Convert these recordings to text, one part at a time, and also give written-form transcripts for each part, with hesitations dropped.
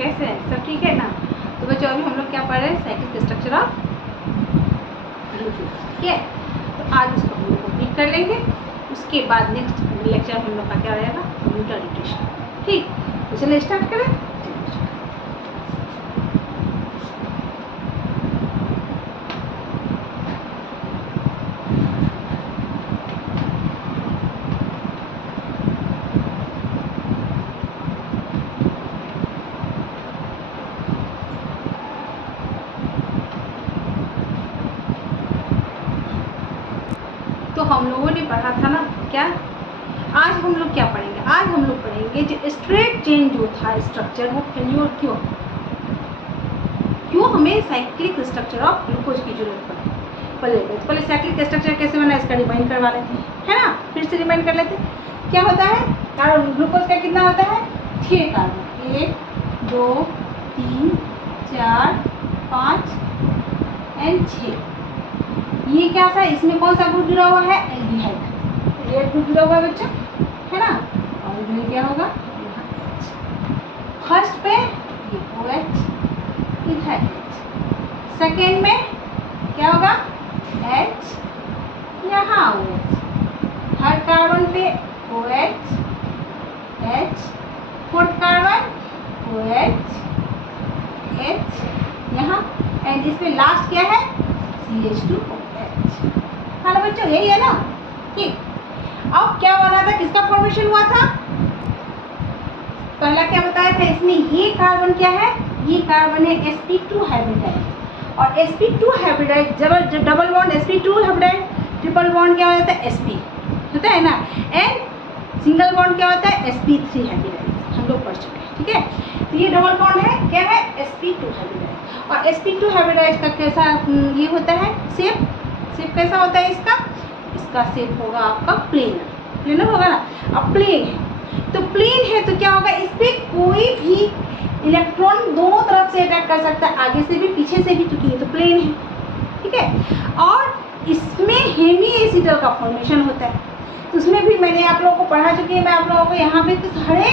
कैसे हैं? सब ठीक है ना? तो बच्चों अभी हम लोग क्या पढ़ रहे हैं? Cyclic structure of glucose. ठीक है, तो आज उसको हम लोग कंप्लीट कर लेंगे। उसके बाद नेक्स्ट लेक्चर हम लोग का क्या रहेगा? न्यूट्रलिटेशन। ठीक, तो चलिए स्टार्ट करें। तो हम लोगों ने पढ़ा था ना क्या? आज हम लोग क्या पढ़ेंगे? आज हम लोग पढ़ेंगे जो स्ट्रेट चेन जो था स्ट्रक्चर वो फेल्योर क्यों हमें साइक्लिक स्ट्रक्चर ऑफ ग्लूकोज की जरूरत पड़े। पहले साइक्लिक स्ट्रक्चर कैसे बना इसका रिमाइंड करवा लेते हैं, है ना? फिर से रिमाइंड कर लेते हैं। क्या होता है? कार्बन ग्लूकोज का कितना होता है? 6 कार्बन, 1 2 3 4 5 एंड 6। ये क्या था? इसमें कौन सा ग्रुप जुड़ा हुआ है? एल्डिहाइड। रेड ग्रुप जुड़ा हुआ है बच्चों, है ना? और इसमें क्या होगा? फर्स्ट पे ये OH, इधर H। सेकेंड में क्या होगा? H, यहाँ OH। थर्ड कार्बन पे OH, H। Fourth carbon OH, H यहाँ, एंड इसमें लास्ट क्या है? CH2OH। हाँ ना बच्चों, यही है ना? ठीक, अब क्या बना था? किसका फॉर्मेशन हुआ था? पहला क्या बताया था? इसमें ये कार्बन क्या है? ये कार्बन है sp2 हाइब्रिडाइड। और sp2 हाइब्रिडाइड जब double bond sp2 hybridised, triple bond क्या होता है? sp होता है ना, एंड सिंगल बॉन्ड क्या होता है? sp3 हाइब्रिडाइड। हम लोग पढ़ चुके हैं, ठीक है? तो ये डबल बॉन्ड है, क्या है? sp2 हाइब्रिडाइड। और sp2 हाइब्रिडाइड का कैसा ये होता है? शेप कैसा होता है इसका? इसका शेप होगा आपका प्लेनर होगा ना। अब प्लेन है तो क्या होगा? इस पे कोई भी इलेक्ट्रॉन दोनों तरफ से अटैक कर सकता है, आगे से भी पीछे से भी, क्योंकि ये तो प्लेन है, ठीक है? और इसमें हेमी एसिडल का फॉर्मेशन होता है। तो उसमें भी मैंने आप लोगों को पढ़ा चुकी है मैं आप लोगों को। यहाँ पे तो सारे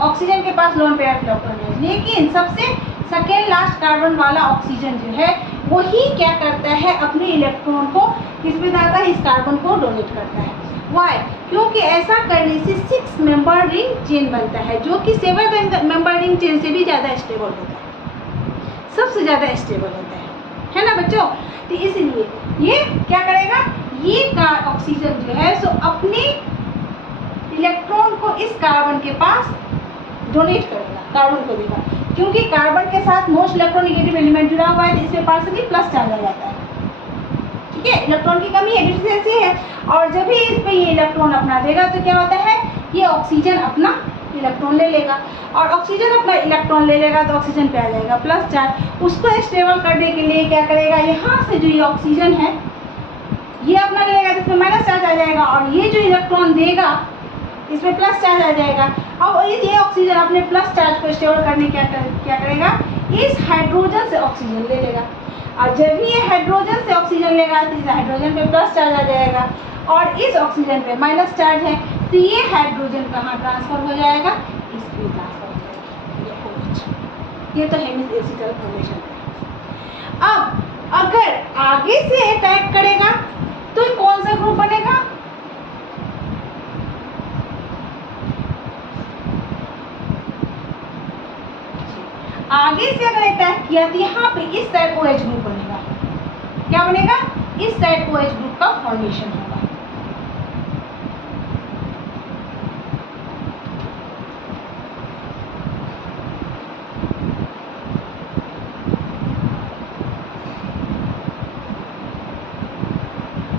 ऑक्सीजन के पास लोन पेयर इलेक्ट्रॉन है, लेकिन सबसे सेकेंड लास्ट कार्बन वाला ऑक्सीजन जो है वही क्या करता है? अपने इलेक्ट्रॉन को किस में डालता है? इस कार्बन को डोनेट करता है। वाई? क्योंकि ऐसा करने से 6 मेंबर रिंग चेन बनता है, जो कि 7 मेंबर रिंग चेन से भी ज़्यादा स्टेबल होता है, सबसे ज़्यादा स्टेबल होता है ना बच्चों? तो इसलिए ये क्या करेगा? ये ऑक्सीजन जो है सो अपने इलेक्ट्रॉन को इस कार्बन के पास डोनेट करेगा, कार्बन को देगा। क्योंकि कार्बन के साथ मोस्ट इलेक्ट्रोनिगेटिव एलिमेंट जुड़ा हुआ है, तो इसमें पार्शियली प्लस चार्ज आ जाता है, ठीक है? इलेक्ट्रॉन की कमी है, डिफिशियंसी है। और जब भी इस पे ये इलेक्ट्रॉन अपना देगा तो क्या होता है? ये ऑक्सीजन अपना इलेक्ट्रॉन ले लेगा, और ऑक्सीजन अपना इलेक्ट्रॉन ले लेगा तो ऑक्सीजन पे आ जाएगा प्लस चार्ज। उसको स्टेबल करने के लिए क्या करेगा? यहाँ से जो ये ऑक्सीजन है ये अपना ले लेगा, जिसमें माइनस चार्ज आ जाएगा, और ये जो इलेक्ट्रॉन देगा इसमें प्लस चार्ज आ जाएगा। अब ये ऑक्सीजन अपने प्लस चार्ज को स्टेबल करने क्या करेगा? इस हाइड्रोजन से ऑक्सीजन ले लेगा, और जब भी ये हाइड्रोजन से ऑक्सीजन लेगा तो इस हाइड्रोजन पे प्लस चार्ज आ जाएगा, और इस ऑक्सीजन पे माइनस चार्ज है, तो ये हाइड्रोजन कहाँ ट्रांसफर हो जाएगा? इसमें ट्रांसफर हो जाएगा। ये तो हेमी एसिडल फॉर्मेशन है। अब अगर आगे से अटैक करेगा तो कौन सा ग्रुप बनेगा? आगे से अगर अटैक किया तो यहाँ पे इस साइड OH ग्रुप बनेगा। क्या बनेगा? इस साइड OH ग्रुप का फॉर्मेशन होगा।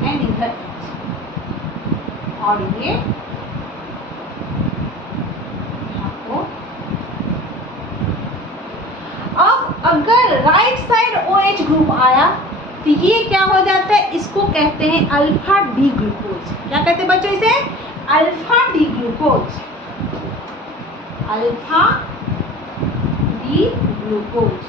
एंड इधर और ये यहाँ को। अब अगर राइट साइड OH ग्रुप आया तो ये क्या हो जाता है? इसको कहते हैं अल्फा डी ग्लूकोज। क्या कहते हैं बच्चों इसे? Alpha D glucose. Alpha D glucose.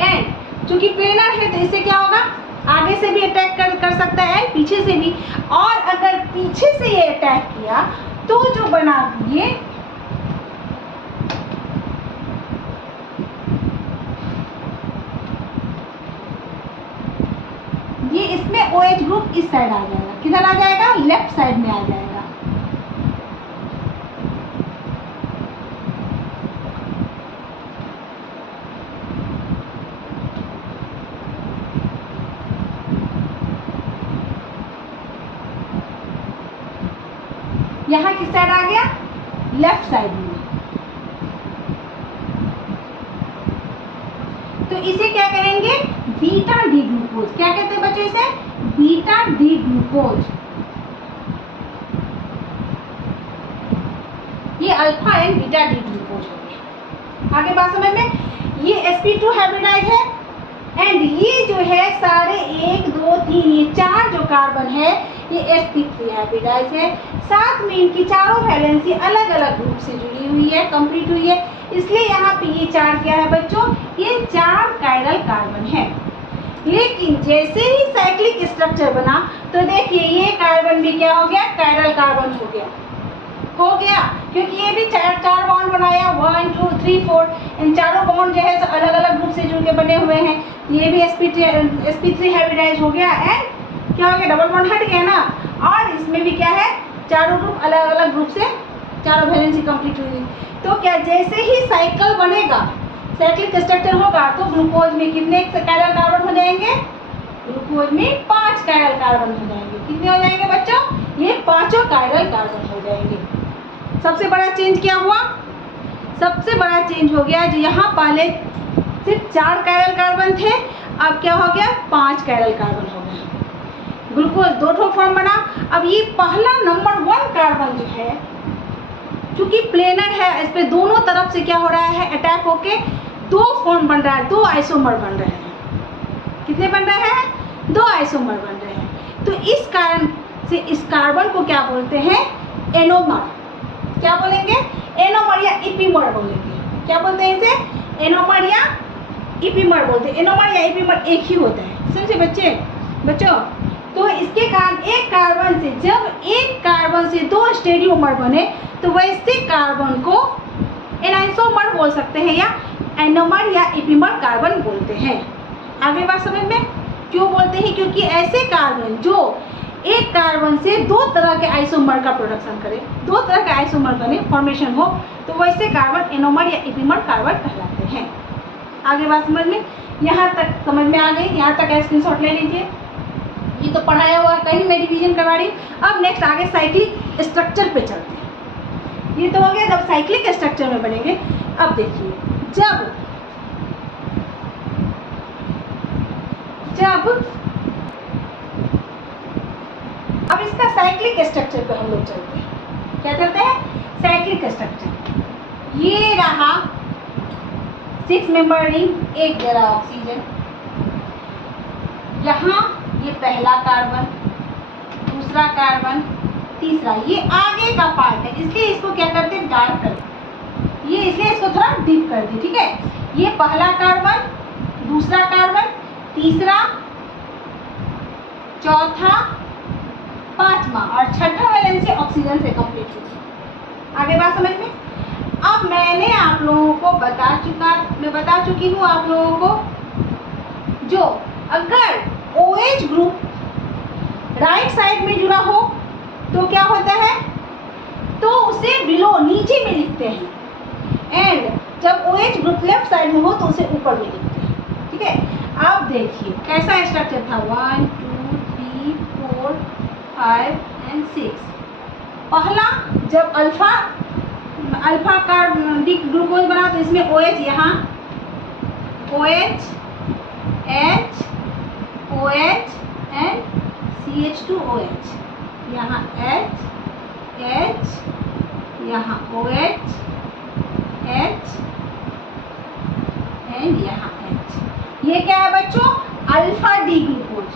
And चूंकि प्लेनर है तो इससे क्या होगा? आगे से भी अटैक कर सकता है एंड पीछे से भी। और अगर पीछे से ये अटैक किया तो जो बना ये इसमें OH ग्रुप इस साइड आ जाएगा। किधर आ जाएगा? लेफ्ट साइड में आ जाएगा। यहाँ किस साइड आ गया? लेफ्ट साइड में। तो इसे क्या करेंगे? Beta D glucose. क्या कहते हैं बच्चों इसे? Beta D glucose. ये alpha and beta D glucose हो गया। आगे बात समझ में? ये sp2 हाइब्रिडाइज है एंड ये जो है सारे 1 2 3 ये 4 जो कार्बन है ये sp3 हाइब्रिडाइज है। साथ में इनकी चारों वैलेंसी अलग अलग ग्रुप से जुड़ी हुई है, कंप्लीट हुई है, इसलिए यहाँ पे ये 4 क्या है बच्चों? ये 4 कायरल कार्बन है। लेकिन जैसे ही साइक्लिक स्ट्रक्चर बना तो देखिए ये कार्बन भी क्या हो गया? कायरल कार्बन हो गया क्योंकि ये भी चार बॉन्ड बनाया, 1 2 3 4। इन चारों बॉन्ड जो है अलग अलग ग्रुप से जुड़ के बने हुए हैं। ये भी sp3 हाइब्रिडाइज हो गया एंड क्या हो गया? डबल बॉन्ड हट गया ना। और इसमें भी क्या है? चारों ग्रुप अलग अलग ग्रुप से चारों वैलेंसी कंप्लीट हुई। तो क्या जैसे ही साइकिल बनेगा, साइक्लिक स्ट्रक्चर होगा तो ग्लूकोज में कितने कायरल कार्बन हो जाएंगे? ग्लूकोज में 5 कायरल कार्बन हो जाएंगे। कितने हो जाएंगे बच्चों? ये 5 कायरल कार्बन हो जाएंगे। सबसे बड़ा चेंज क्या हुआ? सबसे बड़ा चेंज हो गया जो यहाँ पहले सिर्फ 4 कायरल कार्बन थे, अब क्या हो गया? 5 कायरल कार्बन हो गया। ग्लूकोज 2 फॉर्म बना। अब ये पहला नंबर 1 कार्बन जो है क्योंकि प्लेनर है, इस पे दोनों तरफ से क्या हो रहा है? अटैक होके 2 फॉर्म बन रहा है, 2 आइसोमर बन रहे हैं। कितने बन रहे हैं? 2 आइसोमर बन रहे हैं। तो इस कारण से इस कार्बन को क्या बोलते हैं? एनोमर। क्या बोलेंगे? एनोमर या इपीमर बोलेंगे। क्या बोलते हैं इसे? एनोमर या इपीमर बोलते हैं। एनोमर या इपीमर एक ही होता है, समझे बच्चों? तो इसके कारण एक कार्बन से जब एक कार्बन से 2 स्टेरियोमर बने तो वैसे कार्बन को एनाइसोमर बोल सकते हैं या एनोमर या इपीमर कार्बन बोलते हैं। आगे बात समझ में? क्यों बोलते हैं? क्योंकि ऐसे कार्बन जो एक कार्बन से 2 तरह के आइसोमर का प्रोडक्शन करे, 2 तरह के आइसोमर बने, फॉर्मेशन हो, तो वैसे कार्बन एनोमर या इपीमर कार्बन कहलाते हैं। आगे बात समझ में? यहाँ तक समझ में आ गई? यहाँ तक स्क्रीनशॉट ले लीजिए। ये तो पढ़ाया हुआ, कहीं मैं रिवीजन करवा रही हूँ। अब नेक्स्ट आगे साइक्लिक स्ट्रक्चर पे चलते हैं। ये तो हो गया जब साइक्लिक स्ट्रक्चर में बनेंगे। अब देखिए जब अब इसका साइक्लिक स्ट्रक्चर पे हम लोग चलते हैं। क्या चलते हैं? Cyclic structure. ये रहा 6 मेंबर रिंग, एक जरा ऑक्सीजन। यहाँ ये पहला कार्बन, दूसरा कार्बन, तीसरा, ये आगे का पार्ट है, इसलिए इसको क्या करते हैं? डार्क करते। ये इसलिए इसको थोड़ा डीप कर दी, ठीक है? ये पहला कार्बन, दूसरा कार्बन, तीसरा, चौथा, 5वां और 6ठा वैलेंसी ऑक्सीजन से कंप्लीट हुई। आगे बात समझ में? अब मैंने आप लोगों को बता चुकी हूँ आप लोगों को जो अगर OH ग्रुप राइट साइड में जुड़ा हो तो क्या होता है? तो उसे बिलो नीचे में लिखते हैं एंड जब OH ग्रुप लेफ्ट साइड में हो तो उसे ऊपर में लिखते हैं, ठीक है? अब देखिए कैसा स्ट्रक्चर था? 1 2 3 4 5 एंड 6। पहला जब अल्फा का ग्लूकोज बना तो इसमें OH, यहाँ OH H OH and CH2OH, यहाँ H, यहाँ OH H एंड यहाँ H। ये क्या है बच्चों? अल्फा डी ग्लूकोज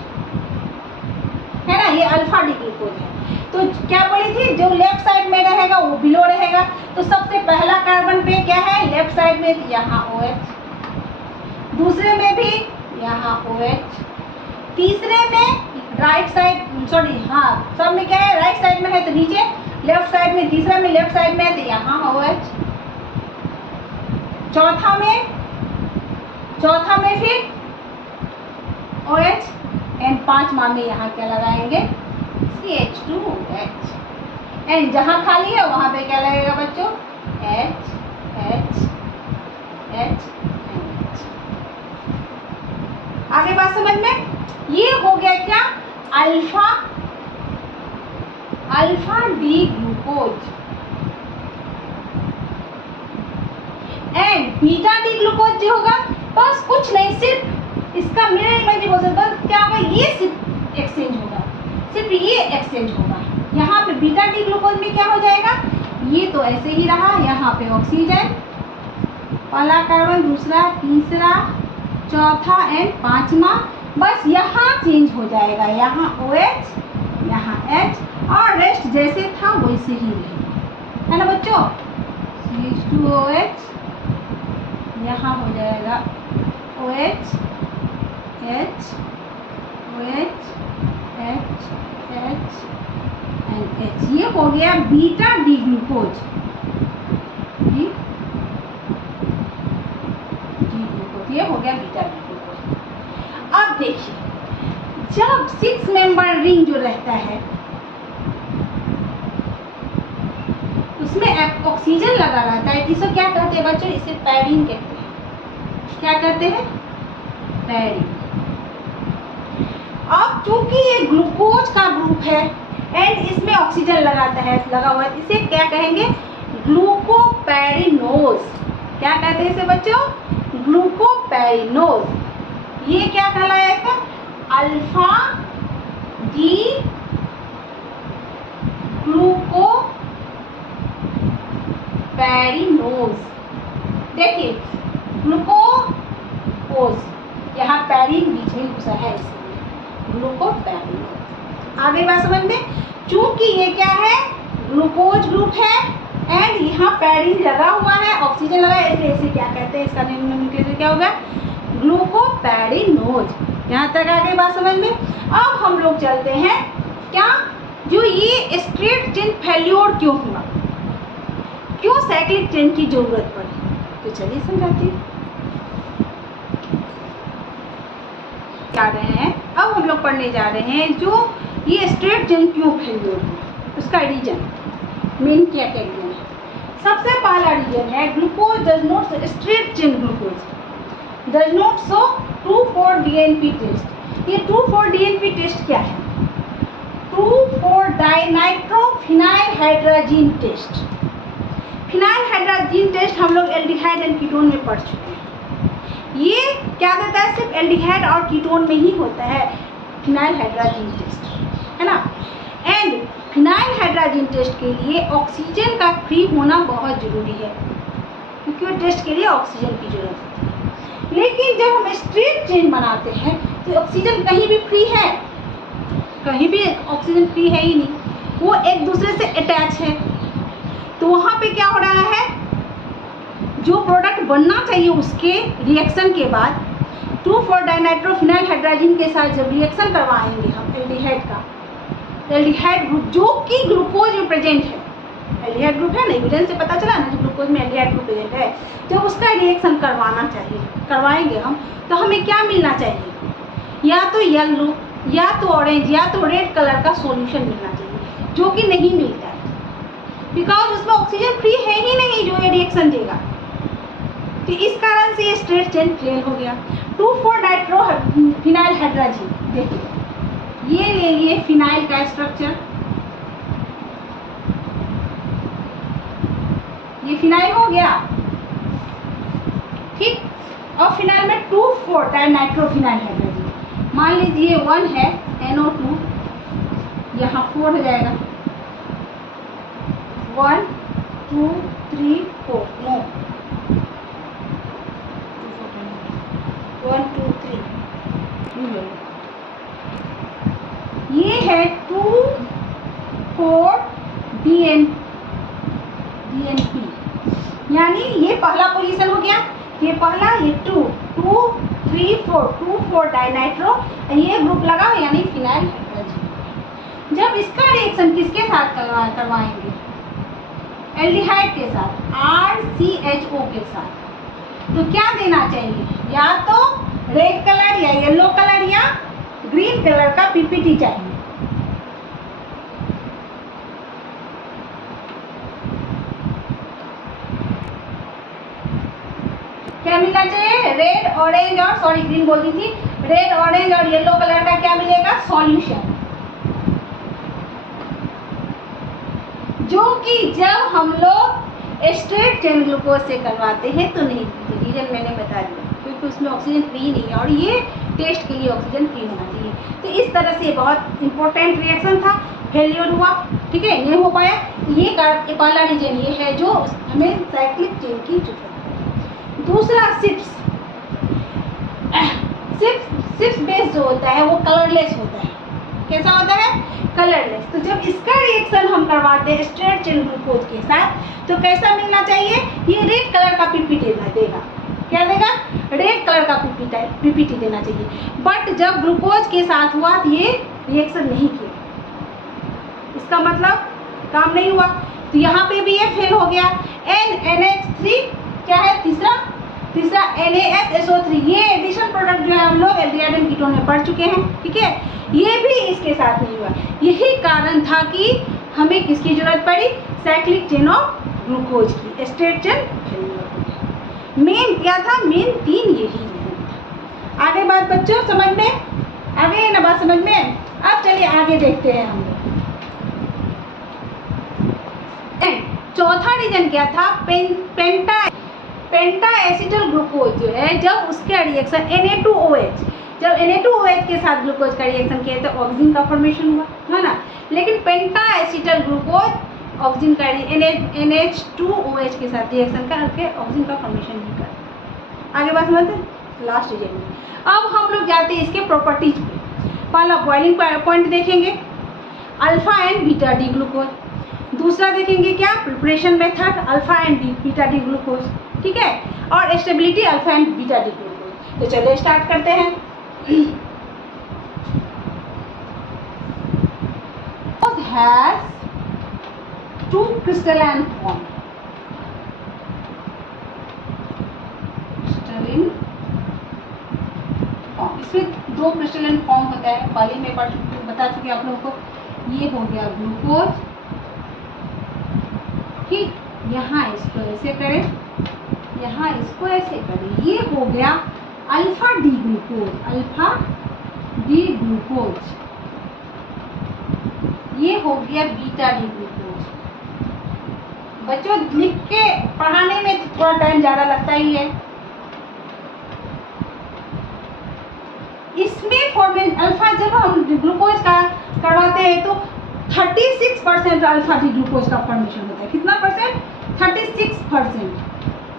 है ना, ये अल्फा डी ग्लूकोज है। तो क्या बोली थी? जो लेफ्ट साइड में रहेगा वो बिलो रहेगा। तो सबसे पहला कार्बन पे क्या है? लेफ्ट साइड में यहाँ OH, दूसरे में भी यहाँ OH, तीसरे में राइट साइड, सॉरी हाँ सब में क्या है, राइट साइड में है तो नीचे, लेफ्ट साइड में, तीसरा में लेफ्ट साइड में है तो यहाँ OH, चौथा में फिर OH, एंड पांचवा में यहाँ क्या लगाएंगे, CH2H, एंड जहाँ खाली है वहाँ पे क्या लगेगा बच्चों, H H H H। आगे बात समझ में, ये हो गया क्या, alpha D glucose and beta D glucose जो होगा, बस कुछ नहीं, सिर्फ इसका मिरर इमेज प्रोसेस, बस क्या होगा, ये सिर्फ एक्सचेंज होगा, सिर्फ ये एक्सचेंज होगा। यहाँ पे बीटा डी ग्लूकोज में क्या हो जाएगा, ये तो ऐसे ही रहा, यहाँ पे ऑक्सीजन, पहला कार्बन, दूसरा, तीसरा, चौथा एंड पांचवा, बस यहाँ चेंज हो जाएगा, यहाँ OH, यहाँ H, और रेस्ट जैसे था वैसे ही रहेगा, है ना बच्चों। CH2OH, यहाँ हो जाएगा OH H OH H H and H, ये हो गया बीटा डी ग्लूकोज, ये हो गया बीटा डी ग्लूकोज। अब देखिए, जब 6 मेंबर रिंग जो रहता है उसमें ऑक्सीजन लगा रहता है, इसे क्या कहते हैं बच्चों, इसे पैरीन कहते हैं। क्या कहते हैं, पैरीन। अब चूंकि ये ग्लूकोज का ग्रुप है एंड इसमें ऑक्सीजन लगा हुआ है, इसे क्या कहेंगे, ग्लूकोपैरिनोज। क्या कहते हैं इसे बच्चों, ग्लूकोपैरिनोज। ये क्या कहलाया इसका, अल्फा डी ग्लूकोपैरिनोज। देखिए ग्लूकोज, यहाँ पैरिन बीच में घुसा है, इसलिए ग्लूकोपैरिनोज। आगे बात समझ में, चूंकि ये क्या है, ग्लूकोज ग्रुप है एंड यहाँ पैरिन लगा हुआ है, ऑक्सीजन लगा है, इसलिए इसे क्या कहते हैं, इसका नोमेनक्लेचर क्या होगा, ग्लूकोपैरिनोज। यहाँ तक आगे बात समझ में। अब हम लोग चलते हैं क्या, जो ये स्ट्रेट चेन फेल्योर क्यों हुआ, क्यों साइक्लिक चेन की जरूरत पड़ी, तो चलिए समझाते हैं। जा रहे हैं, अब हम लोग पढ़ने जा रहे हैं जो ये स्ट्रेट चेन क्यों फेल्योर हुआ, उसका रीजन, मेन क्या क्या रीजन है। सबसे पहला रीजन है, glucose does not straight chain glucose does not show 2,4-DNP test. ये 2,4-DNP टेस्ट क्या है, 2,4-डाइनाइट्रोफिनाइल टेस्ट। फिनाइल हाइड्रोजीन टेस्ट हम लोग एल्डिहाइड एंड कीटोन में पढ़ चुके हैं। ये क्या देता है, सिर्फ एल्डिहाइड और कीटोन में ही होता है फिनाइल हाइड्रोजीन टेस्ट, है ना। एंड फिनाइल हाइड्रोजीन टेस्ट के लिए ऑक्सीजन का फ्री होना बहुत ज़रूरी है, क्योंकि वो टेस्ट के लिए ऑक्सीजन की जरूरत होती है। लेकिन जब हम स्ट्रेट चेन बनाते हैं तो ऑक्सीजन कहीं भी फ्री है, कहीं भी ऑक्सीजन फ्री है ही नहीं, वो एक दूसरे से अटैच है। तो वहाँ पे क्या हो रहा है, जो प्रोडक्ट बनना चाहिए उसके रिएक्शन के बाद 2,4-डाइनाइट्रोफिनाइल हाइड्रोजीन के साथ जब रिएक्शन करवाएंगे हम एल्डिहाइड का, एल्डिहाइड ग्रुप जो कि ग्लूकोज में प्रेजेंट है, एल्डिहाइड ग्रुप है ना, एविडेंस से पता चला ना जो ग्लूकोज में एल्डिहाइड ग्रुप प्रेजेंट है, जब उसका रिएक्शन करवाना चाहिए, करवाएंगे हम, तो हमें क्या मिलना चाहिए, या तो येलो, या तो ऑरेंज, या तो रेड कलर का सॉल्यूशन मिलना चाहिए, जो कि नहीं मिलता है, बिकॉज उसमें ऑक्सीजन फ्री है ही नहीं जो ये रिएक्शन देगा। तो इस कारण से ये स्ट्रेट चेन फेल हो गया। 2,4-डाइट्रोफिनाइल हाइड्रोजीन, देखिए ये ले लिए फिनाइल का स्ट्रक्चर, ये फिनाइल हो गया, ठीक। और फिनाइल में 2,4-डाइनाइट्रोफिनाइल हाइड्रोजीन, मान लीजिए 1 है NO2, यहाँ 4 हो जाएगा, 1 2 3 4, नो 1 2 3, ये है 2,4-DNP, यानी ये पहला पोजीशन हो गया, ये पहला, ये 2 3,4,2,4 डाइनाइट्रो, ये ग्रुप लगा यानी फिनाइल हाइड्रोजन। जब इसका रिएक्शन किसके साथ करवाएंगे? एल्डिहाइड के साथ, RCHO के साथ। तो क्या देना चाहिए? या तो रेड कलर या येलो कलर या ग्रीन कलर का पीपीटी चाहिए। क्या मिलना चाहिए? रेड, ऑरेंज और सॉरी ग्रीन बोल दी थी, रेड, ऑरेंज और येलो कलर का क्या मिलेगा? सॉल्यूशन। जो कि जब हम लोग स्ट्रेट चेन ग्लूकोज से करवाते हैं तो नहीं पीते। रीजन मैंने बता दिया, क्योंकि उसमें ऑक्सीजन फ्री नहीं है और ये टेस्ट के लिए ऑक्सीजन फ्री होना चाहिए। तो इस तरह से बहुत इंपॉर्टेंट रिएक्शन था, फेल्योर हुआ, ठीक है, नहीं हो पाया। ये पहला रीजन ये है जो हमें साइक्लिक चेन की जरूरत है। दूसरा सिप्स बेस जो होता है वो कलरलेस होता है। कैसा होता है? कलरलेस। तो जब इसका रिएक्शन हम करवाते हैं स्ट्रेट चेन ग्लूकोज के साथ तो कैसा मिलना चाहिए? ये रेड कलर का पीपीटी देगा। क्या देगा? रेड कलर का पीपीटी देना चाहिए। बट जब ग्लूकोज के साथ हुआ तो ये रिएक्शन नहीं किया, इसका मतलब काम नहीं हुआ। तो यहाँ पे भी ये फेल हो गया। NH3 क्या है? तीसरा NaHSO3, ये एडिशन प्रोडक्ट जो है हम लोग एल्डिहाइड कीटोन में पढ़ चुके हैं, ठीक है। ये भी इसके साथ नहीं हुआ। यही कारण था कि हमें किसकी जरूरत पड़ी? साइक्लिक चेन ऑफ ग्लूकोज की। Straight chain failure. मेन क्या था? मेन 3 यही था। आगे बात बच्चों समझ में आ गई ना? बात समझ में? अब चलिए आगे देखते हैं हम लोग। चौथा रीजन क्या था? पेंटा एसिटल ग्लूकोज जो है, जब उसका रिएक्शन Na2OH, जब Na2OH के साथ ग्लूकोज का रिएक्शन किया तो ऑक्सीजन का फॉर्मेशन हुआ, है ना। लेकिन पेंटा एसिटल ग्लूकोज ऑक्सीजन का NH2OH के साथ रिएक्शन करके ऑक्सीजन का फॉर्मेशन नहीं करता। आगे बात समझते? लास्ट रीजन में अब हम लोग जाते हैं इसके प्रॉपर्टीज पे। पहला बॉइलिंग पॉइंट देखेंगे, alpha and beta D glucose. दूसरा देखेंगे क्या? Preparation method, alpha and beta D glucose, ठीक है। और stability alpha and beta D glucose. तो चलिए स्टार्ट करते हैं। has 2 crystalline form. crystalline form, इसमें 2 क्रिस्टलाइन फॉर्म होता है। पहले में बता चुके आप लोगों को। ये हो गया ग्लूकोज, ठीक। यहाँ इसको ऐसे करें, यहाँ इसको ऐसे करें। ये हो गया alpha D glucose, alpha D glucose. ये हो गया बीटा डी ग्लूकोज। बच्चों लिख के पढ़ाने में थोड़ा टाइम ज़्यादा लगता ही है। इसमें फॉर्मेशन अल्फा, जब हम ग्लूकोज का करवाते हैं तो 36% अल्फा डी ग्लूकोज का फॉर्मेशन होता है। कितना परसेंट? 36%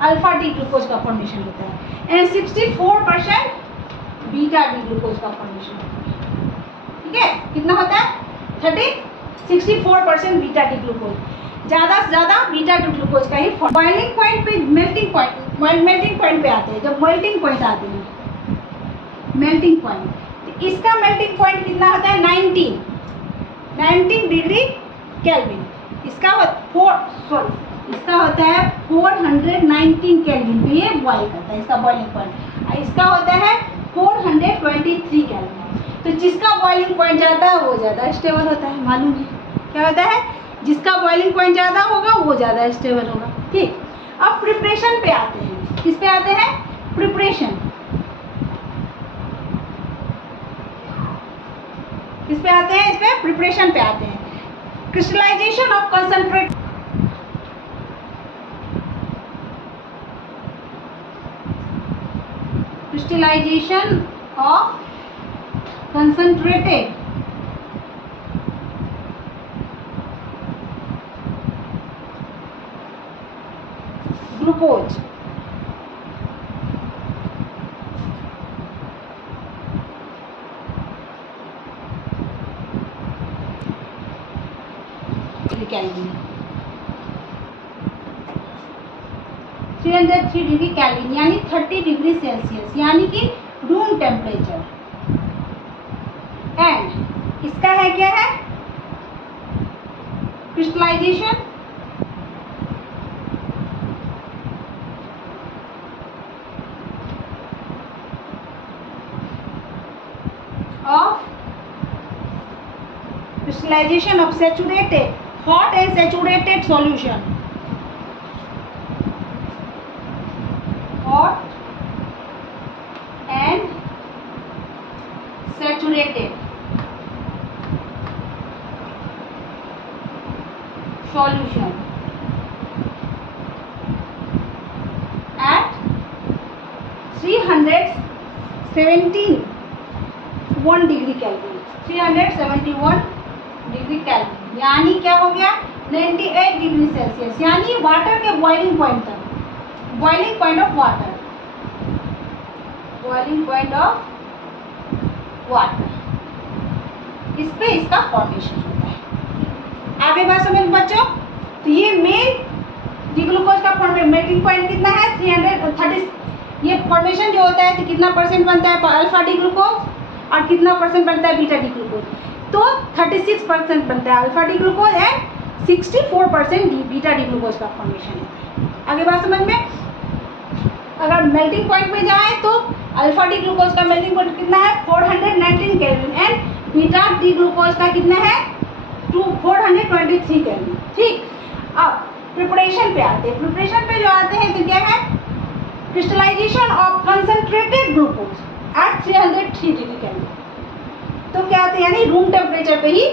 अल्फा डी ग्लूकोज का फॉर्मेशन होता है एंड 64% बीटा डी ग्लूकोज का फॉर्मेशन होता है, ठीक है। कितना होता है? 64% बीटा डी ग्लूकोज। ज़्यादा से ज़्यादा बीटा डी ग्लूकोज का ही बॉइलिंग पॉइंट पे, मेल्टिंग पॉइंट पे आते हैं। जब मेल्टिंग पॉइंट आते हैं, मेल्टिंग पॉइंट, तो इसका मेल्टिंग पॉइंट कितना होता है? 19 डिग्री केल्विन। इसका इसका होता है 419 केल्विन पे ये बॉइल करता है, इसका बॉइलिंग पॉइंट। इसका होता है 423 केल्विन। तो जिसका बॉइलिंग पॉइंट ज़्यादा है वो ज़्यादा स्टेबल होता है। मालूम है क्या होता है? जिसका बॉइलिंग पॉइंट ज़्यादा होगा वो ज़्यादा स्टेबल होगा, ठीक। अब प्रिपरेशन पे आते हैं। किस पे आते हैं? प्रिपरेशन। किस पे आते हैं? इस पे प्रिपरेशन पे आते हैं। Crystallization of concentrate, crystallization of concentrated glucose, kelvin 303 degree kelvin यानी 30 डिग्री सेल्सियस, यानी कि रूम टेम्परेचर। एंड इसका है क्या है, crystallisation of crystallization of saturated, hot and saturated solution, hot and saturated solution at 371 degree kelvin, 371 degree kelvin, यानी क्या हो गया 98 डिग्री सेल्सियस, यानी वाटर के बॉइलिंग पॉइंट तक, boiling point of water, boiling point of water, इस पे इसका फॉर्मेशन होता है। आगे बात समझ बच्चों, तो ये मेन डी ग्लूकोज का मेल्टिंग पॉइंट कितना है 330, ये फॉर्मेशन जो होता है तो कितना परसेंट बनता है अल्फा डी ग्लूकोज और कितना परसेंट बनता है बीटा डी ग्लूकोज, तो 36% बनता है alpha D glucose and 64% beta D glucose का फॉर्मेशन है। आगे बात समझ में, अगर मेल्टिंग पॉइंट में जाए तो अल्फा डी ग्लूकोज का मेल्टिंग पॉइंट कितना है 419 kelvin and beta D glucose का कितना है 423 केल्विन। ठीक, अब प्रिपरेशन पे आते हैं, प्रिपरेशन पे जो आते हैं तो क्या है crystallization of concentrated glucose at 303 degree kelvin, तो क्या होता है यानी रूम टेम्परेचर पे ही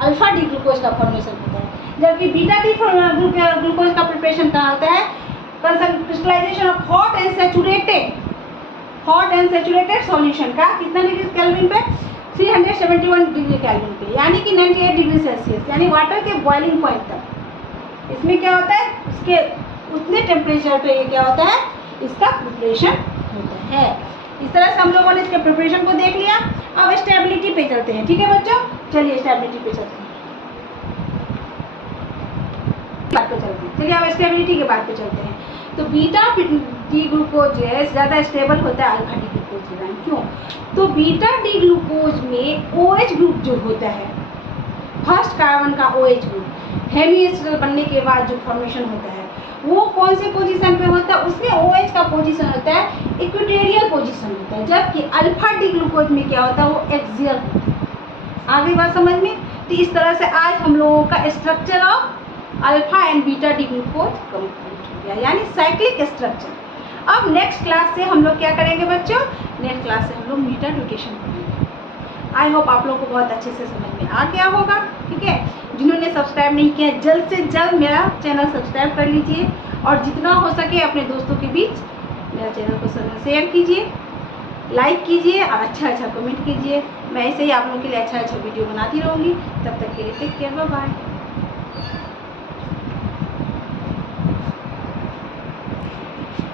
अल्फा डी ग्लूकोज का फॉर्मेशन होता है, जबकि बीटा डी ग्लूकोज का प्रिपरेशन कहाँ होता है crystallization of hot and saturated solution का कितना डिग्री केल्विन पे 371 डिग्री केल्विन पे, यानी कि 98 डिग्री सेल्सियस, यानी वाटर के बॉइलिंग पॉइंट तक। इसमें क्या होता है उसके उतने टेम्परेचर पे ये क्या होता है इसका प्रिपरेशन होता है। इस तरह से हम लोगों ने इसके प्रिपरेशन को देख लिया। अब स्टेबिलिटी पे चलते हैं, ठीक है बच्चों, चलिए स्टेबिलिटी पे चलते हैं, बात पे चलते हैं, चलिए अब स्टेबिलिटी के बात पे चलते हैं। तो बीटा डी ग्लूकोज जो है ज़्यादा स्टेबल होता है अल्फा डी ग्लूकोज से, क्यों, तो बीटा डी ग्लूकोज में OH ग्रुप जो होता है, फर्स्ट कार्बन का OH ग्रुप हेमी स्ट्रक्चर बनने के बाद जो फॉर्मेशन होता है वो कौन से पोजीशन पे होता है, उसमें OH का पोजीशन होता है इक्वेटोरियल पोजीशन होता है, जबकि अल्फा डी ग्लूकोज में क्या होता है वो एक्सियल होता है। आगे बात समझ में, तो इस तरह से आज हम लोगों का structure of alpha and beta D glucose complete हो गया, यानी साइक्लिक स्ट्रक्चर। अब नेक्स्ट क्लास से हम लोग क्या करेंगे बच्चों, नेक्स्ट क्लास से हम लोग मीटर रोटेशन करेंगे। आई होप आप लोगों को बहुत अच्छे से समझ में आ गया होगा, ठीक है। जिन्होंने सब्सक्राइब नहीं किया जल्द से जल्द मेरा चैनल सब्सक्राइब कर लीजिए और जितना हो सके अपने दोस्तों के बीच मेरा चैनल को शेयर कीजिए, लाइक कीजिए और अच्छा कमेंट कीजिए। मैं ऐसे ही आप लोगों के लिए अच्छा वीडियो बनाती रहूँगी। तब तक के लिए टेक केयर, बाय बाय।